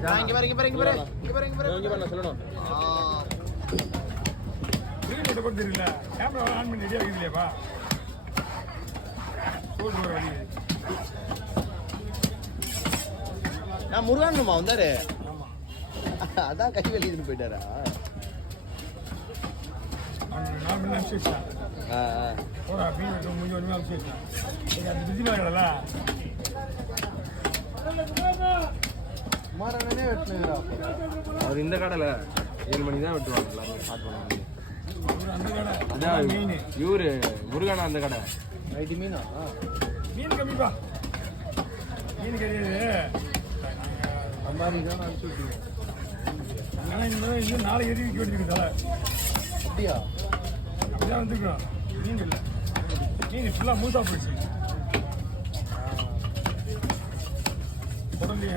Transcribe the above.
இங்க பாரு இங்க பாரு இங்க பாரு இங்க பாரு இங்க பாரு இங்க பாரு நான் சொல்லணும் வீடியோ கூட தெரியல கேமரா ஆன் பண்ணி ரெடியா இருக்குதுலப்பா சோறு வழி நான் முருகன்மா வந்தாரு அதான் கை வெளியிட்டு போயிட்டாரா நார்மல் அபிஷேக் ஒரு அப்படின்னு முடிஞ்ச ஒன்றுமே அபிஷேக் அது பிஸிமாக இருக்கல குமாரனே வெட்டுனுங்கிறா அவர் இந்த கடையில் 7 மணிக்கு தான் வெட்டுவாங்க எல்லாரும் ஸ்டார்ட் பண்ணுவாங்க அந்த கடை அதான் மீன் இவரு முருகனா அந்த கடை நைட்டு மீனா மீன் கம்மிப்பா மீன் கிடையாது அம்மாரி தான் அனுப்பிச்சு விட்டீங்க ஆனால் இன்னும் நாளைக்கு எதுவும் விற்க வேண்டியிருக்கு தலை அப்படியா அப்படிதான் வந்துருக்கோம் மீன் இல்லை மீன் ஃபுல்லாக மூத்தா போயிடுச்சு உடனே